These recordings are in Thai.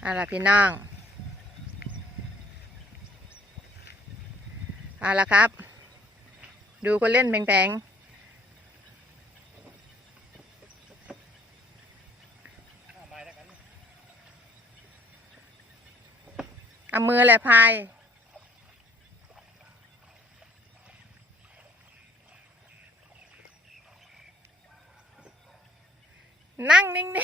เอาล่ะพี่น้องเอาละครับ ดูคนเล่นแพงๆเอามือแหละพายนั่งนิ่งๆ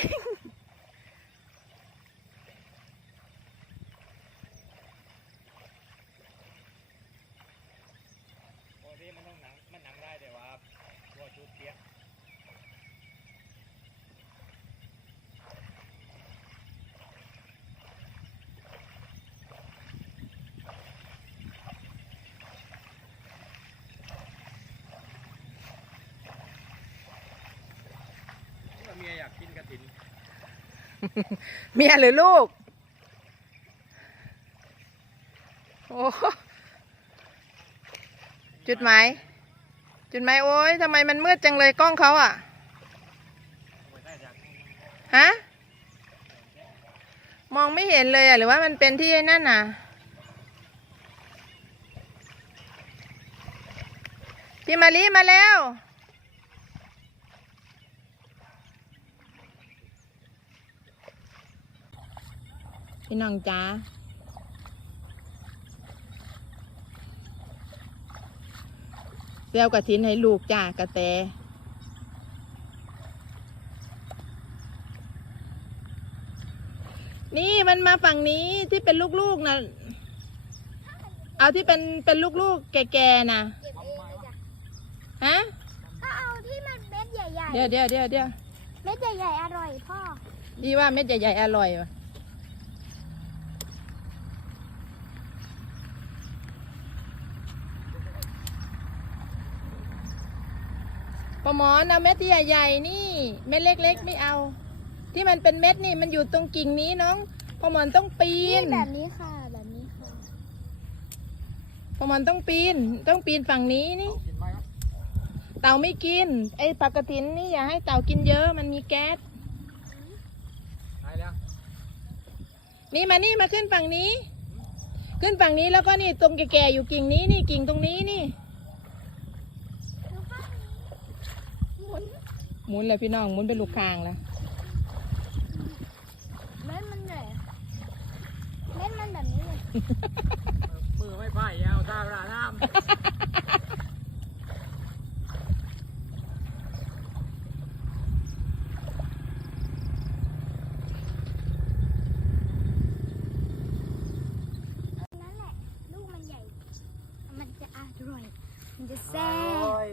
ปกติมันต้องหนังมันหนังได้แต่ว่าตัวชุดเปียกเมียอยากกินกระถิน เมียหรือลูก โอ้จุดหมายจุดหมายโอ้ยทำไมมันมืดจังเลยกล้องเขาอะฮะมองไม่เห็นเลยอะหรือว่ามันเป็นที่นั่นน่ะพี่มาลีมาแล้ว พี่น้องจ้าเซียวกระถินให้ลูกจ้ากระแตนี่มันมาฝั่งนี้ที่เป็นลูกๆนะเอาที่เป็นเป็นลูกๆแก่ๆนะเก็บเองเลยจ้ะฮะก็เอาที่มันเม็ดใหญ่เดี๋ยวเดี๋ยวเดี๋ยวเดี๋ยวๆเม็ดใหญ่ๆอร่อยพ่อดีว่าเม็ดใหญ่ๆอร่อยว่ะ ปลาหมอนเอาเม็ดที่ใหญ่ๆนี่ เม็ดเล็กๆไม่เอา ที่มันเป็นเม็ดนี่มันอยู่ตรงกิ่งนี้น้องปลาหมอนต้องปีนี่นแบบนี้ค่ะ แบบนี้ค่ะปลาหมอนต้องปีน ต้องปีนฝั่งนี้นี่กินไหมครับเต่าไม่กินไอ้ปลากระถินนี่อย่าให้เต่ากินเยอะมันมีแก๊สได้แล้วนี่มานี่มาขึ้นฝั่งนี้ ขึ้นฝั่งนี้แล้วก็นี่ตรงแก่ๆอยู่กิ่งนี้นี่กิ่งตรงนี้นี่ ห มุนหมุนเลยพี่น้องหมุนเป็นลูกคางแล้วเม็ดมันใหญ่เม็ดมันแบบนี้เลยมือไม่พ่ายยาวตาราน้ำ นั่นแหละ ลูกมันใหญ่ มันจะอร่อย มันจะแซ่ โอ้ บ ย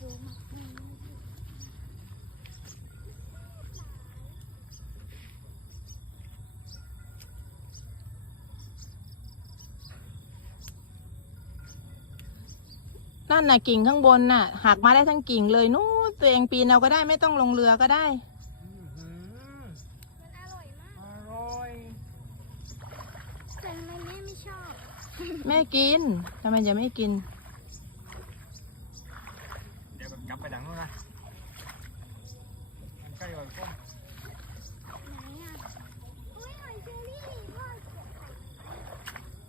ดูมาก นั่นน่ะกิ่งข้างบนน่ะหักมาได้ทั้งกิ่งเลยนู้นตัวเองปีนเอาก็ได้ไม่ต้องลงเรือก็ได้อื้อหือมันอร่อยมากอร่อยแต่ทำไมแม่ไม่ชอบ แม่กินทำไมจะไม่กิน เดี๋ยวแบบกลับไปหลังนู้นนะมันใกล้กว่าก้ม ไหนอะอุ้ยหอยเชอรี่พ่อ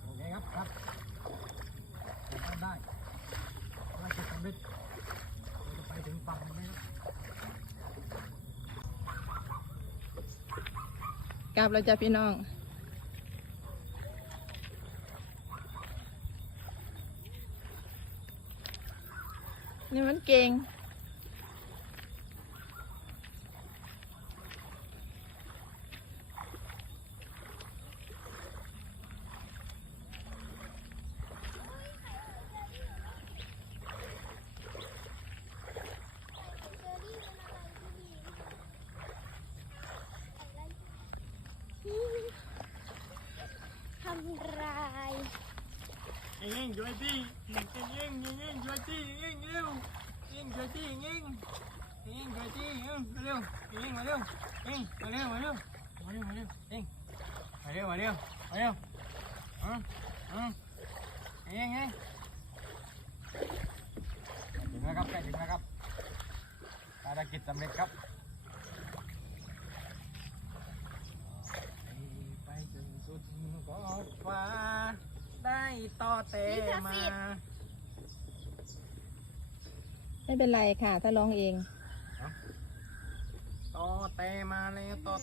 โอเคครับครับทำได้ได้จะสำเร็จเราจะไปถึงฝั่งไหมครับ กลับแล้วจ้ะพี่น้อง นี่มันเก่ง Yên rồi đi, yên yên yên rồi đi, yên yêu. Yên rồi đi, yên. Yên rồi đi, yên, vào đâu? Yên vào đâu? Yên, vào đâu, vào đâu? Vào đâu, vào. Vào đâu, vào đâu? Vào đâu? Hả? Hả? Yên yên. Đừng ngáp cái, đừng ngáp. Ada kita makeup. Đi bay từng chút có วมาเร็วมาเร็วมาเร็วยิงมาเร็วมาเร็วมาเร็วอืมอืมยิงยิงถึงแล้วครับใกล้ถึงแล้วครับภารกิจสำเร็จครับต่อเตมาไม่เป็นไรค่ะ ถ้าร้องเอง ต่อเตมาแล้วต่อ